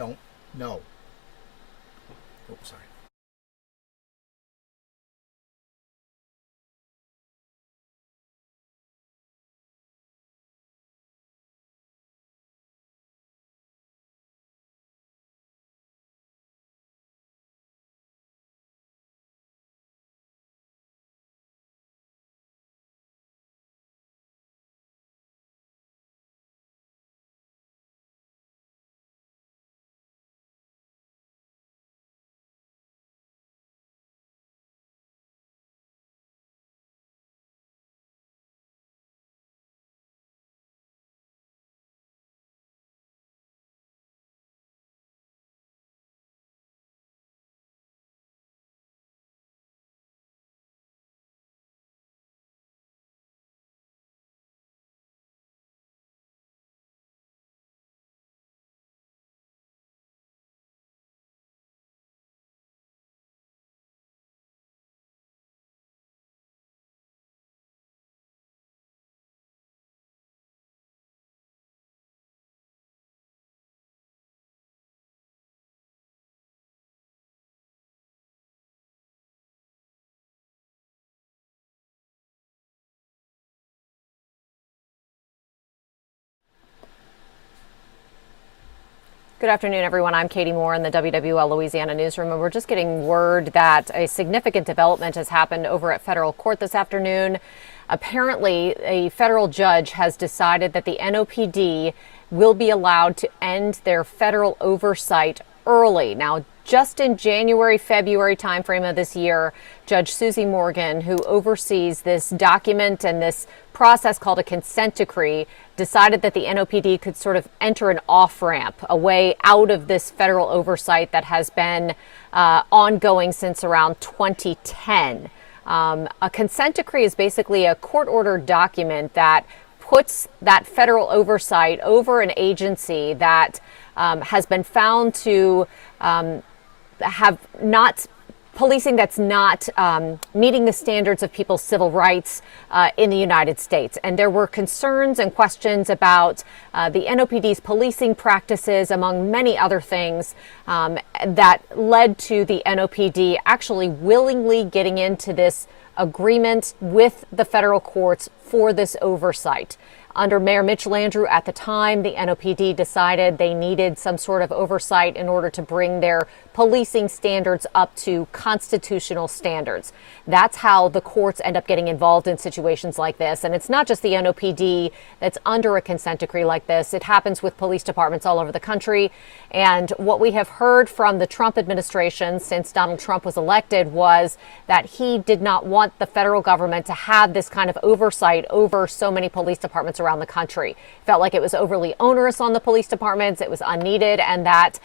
don't know. Oops, sorry. Good afternoon, everyone. I'm Katie Moore in the WWL Louisiana newsroom, and we're just getting word that a significant development has happened over at federal court this afternoon. Apparently, a federal judge has decided that the NOPD will be allowed to end their federal oversight early. Now, just in January, February timeframe of this year, Judge Susie Morgan, who oversees this document and this process called a consent decree, decided that the NOPD could sort of enter an off-ramp, a way out of this federal oversight that has been ongoing since around 2010. A consent decree is basically a court-ordered document that puts that federal oversight over an agency that has been found to have not policing that's not meeting the standards of people's civil rights in the United States. And there were concerns and questions about the NOPD's policing practices, among many other things, that led to the NOPD actually willingly getting into this agreement with the federal courts for this oversight. Under Mayor Mitch Landrieu at the time, the NOPD decided they needed some sort of oversight in order to bring their policing standards up to constitutional standards. That's how the courts end up getting involved in situations like this. And it's not just the NOPD that's under a consent decree like this. It happens with police departments all over the country. And what we have heard from the Trump administration since Donald Trump was elected was that he did not want the federal government to have this kind of oversight over so many police departments around the country. Felt like it was overly onerous on the police departments, it was unneeded, and that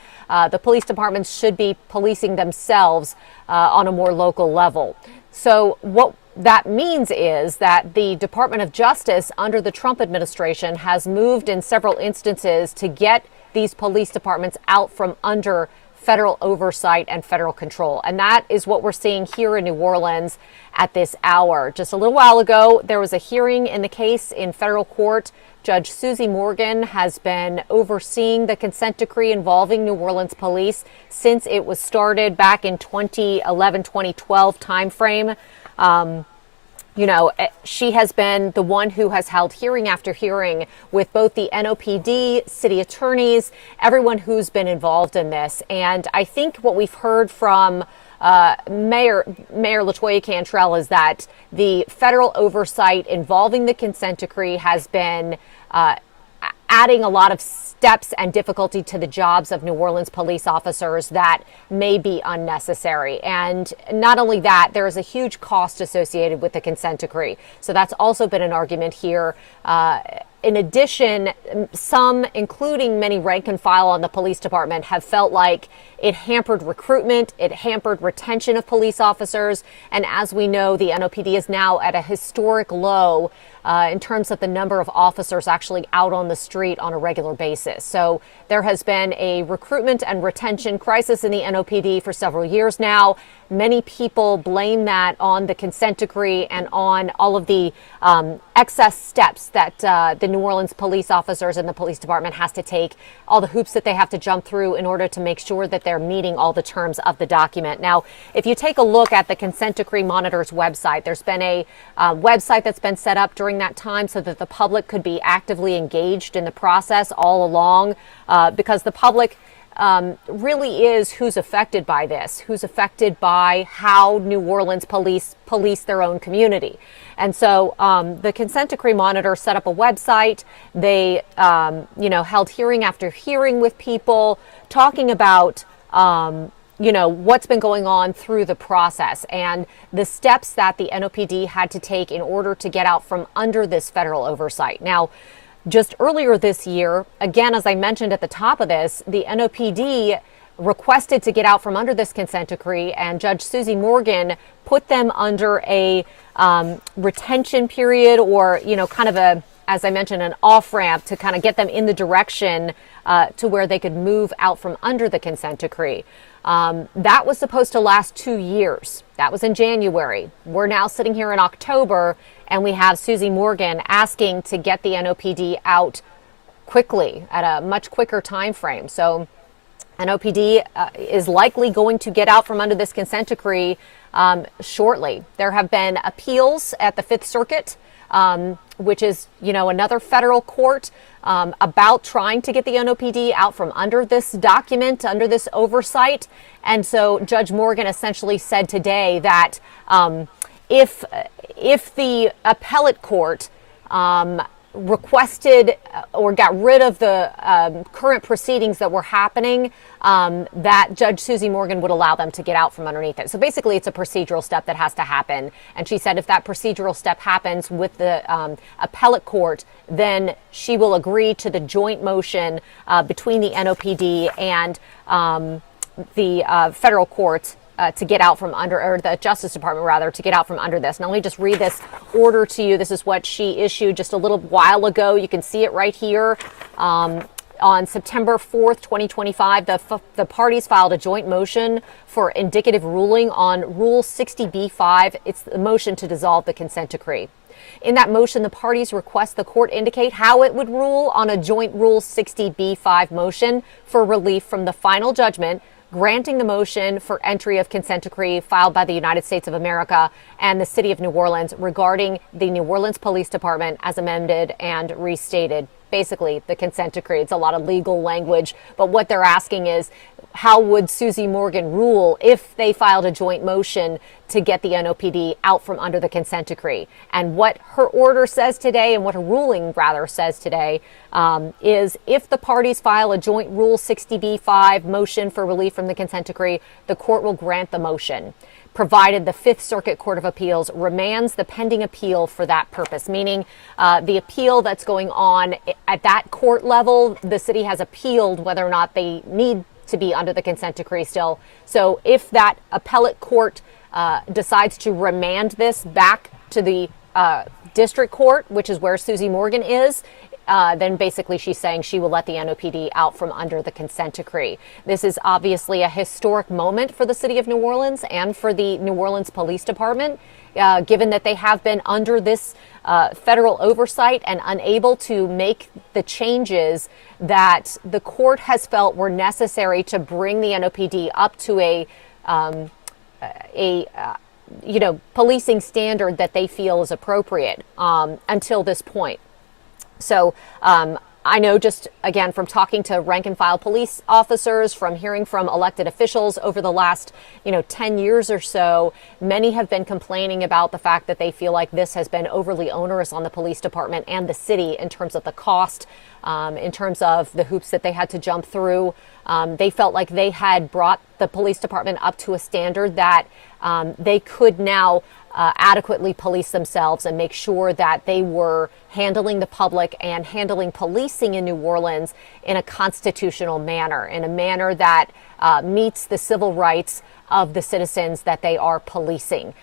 the police departments should be policing themselves on a more local level. So what that means is that the Department of Justice under the Trump administration has moved in several instances to get these police departments out from under federal oversight and federal control. And that is what we're seeing here in New Orleans at this hour. Just a little while ago, there was a hearing in the case in federal court. Judge Susie Morgan has been overseeing the consent decree involving New Orleans police since it was started back in 2011, 2012 timeframe. She has been the one who has held hearing after hearing with both the NOPD, city attorneys, everyone who's been involved in this. And I think what we've heard from Mayor LaToya Cantrell is that the federal oversight involving the consent decree has been adding a lot of steps and difficulty to the jobs of New Orleans police officers that may be unnecessary. And not only that, there is a huge cost associated with the consent decree. So that's also been an argument here. In addition, some, including many rank and file on the police department, have felt like it hampered recruitment, it hampered retention of police officers. And as we know, the NOPD is now at a historic low in terms of the number of officers actually out on the street on a regular basis. So there has been a recruitment and retention crisis in the NOPD for several years now. Many people blame that on the consent decree and on all of the excess steps that the New Orleans police officers and the police department has to take, all the hoops that they have to jump through in order to make sure that they're meeting all the terms of the document. Now, if you take a look at the Consent Decree Monitor's website, there's been a website that's been set up during that time so that the public could be actively engaged in the process all along, because the public really is who's affected by this, who's affected by how New Orleans police their own community. And so the Consent Decree Monitor set up a website. They, held hearing after hearing with people, talking about, what's been going on through the process and the steps that the NOPD had to take in order to get out from under this federal oversight. Now, just earlier this year, again, as I mentioned at the top of this, the NOPD requested to get out from under this consent decree, and Judge Susie Morgan put them under a retention period, or, kind of a, as I mentioned, an off-ramp to kind of get them in the direction to where they could move out from under the consent decree. That was supposed to last 2 years. That was in January. We're now sitting here in October, and we have Susie Morgan asking to get the NOPD out quickly, at a much quicker time frame. So NOPD is likely going to get out from under this consent decree shortly. There have been appeals at the Fifth Circuit, which is, another federal court, about trying to get the NOPD out from under this document, under this oversight. And so Judge Morgan essentially said today that if the appellate court requested or got rid of the current proceedings that were happening, that Judge Susie Morgan would allow them to get out from underneath it. So basically, it's a procedural step that has to happen. And she said if that procedural step happens with the appellate court, then she will agree to the joint motion between the NOPD and the federal court to get out from under, or the Justice Department rather, to get out from under this. Now, let me just read this order to you. This is what she issued just a little while ago. You can see it right here. On September 4th, 2025, the parties filed a joint motion for indicative ruling on Rule 60B-5. It's the motion to dissolve the consent decree. In that motion, the parties request the court indicate how it would rule on a joint Rule 60B-5 motion for relief from the final judgment granting the motion for entry of consent decree filed by the United States of America and the City of New Orleans regarding the New Orleans Police Department as amended and restated. Basically, the consent decree. It's a lot of legal language, but what they're asking is, how would Susie Morgan rule if they filed a joint motion to get the NOPD out from under the consent decree? And what her order says today, and what her ruling rather says today, is if the parties file a joint Rule 60B-5 motion for relief from the consent decree, the court will grant the motion, provided the Fifth Circuit Court of Appeals remands the pending appeal for that purpose, meaning the appeal that's going on at that court level, the city has appealed whether or not they need to be under the consent decree still. So if that appellate court decides to remand this back to the district court, which is where Susie Morgan is, then basically she's saying she will let the NOPD out from under the consent decree. This is obviously a historic moment for the city of New Orleans and for the New Orleans Police Department, given that they have been under this federal oversight and unable to make the changes that the court has felt were necessary to bring the NOPD up to a policing standard that they feel is appropriate until this point. So I know, just again from talking to rank and file police officers, from hearing from elected officials over the last 10 years or so, many have been complaining about the fact that they feel like this has been overly onerous on the police department and the city in terms of the cost, in terms of the hoops that they had to jump through. They felt like they had brought the police department up to a standard that they could now adequately police themselves and make sure that they were handling the public and handling policing in New Orleans in a constitutional manner, in a manner that meets the civil rights of the citizens that they are policing.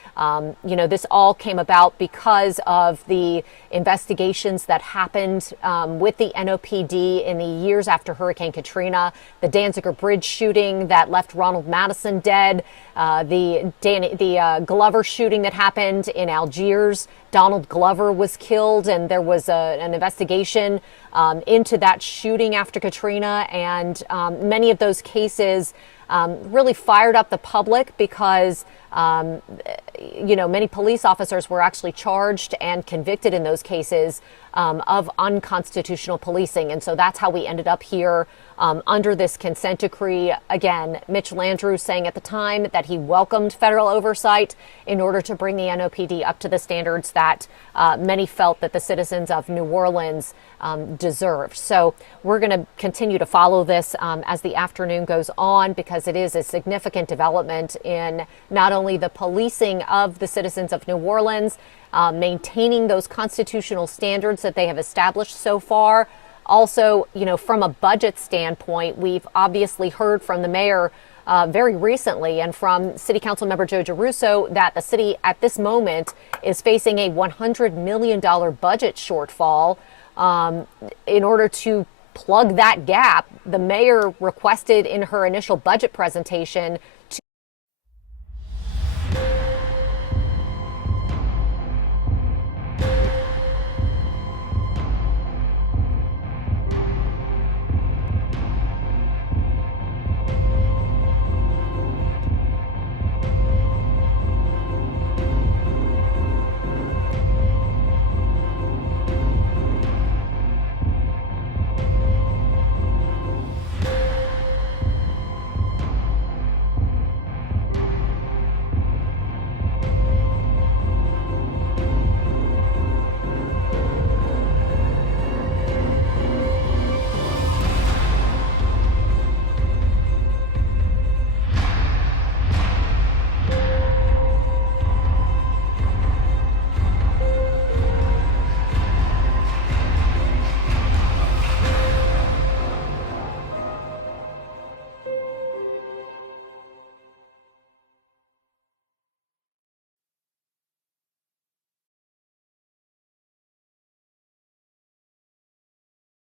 This all came about because of the investigations that happened with the NOPD in the years after Hurricane Katrina, the Danziger Bridge shooting that left Ronald Madison dead, the Glover shooting that happened in Algiers. Donald Glover was killed, and there was an investigation into that shooting after Katrina, and many of those cases really fired up the public because many police officers were actually charged and convicted in those cases of unconstitutional policing. And so that's how we ended up here under this consent decree. Again, Mitch Landrieu saying at the time that he welcomed federal oversight in order to bring the NOPD up to the standards that many felt that the citizens of New Orleans deserved. So we're going to continue to follow this as the afternoon goes on, because it is a significant development in not only the policing of the citizens of New Orleans, maintaining those constitutional standards that they have established so far. Also, from a budget standpoint, we've obviously heard from the mayor very recently and from City Council member Joe Giarrusso that the city at this moment is facing a $100 million budget shortfall. In order to plug that gap, the mayor requested in her initial budget presentation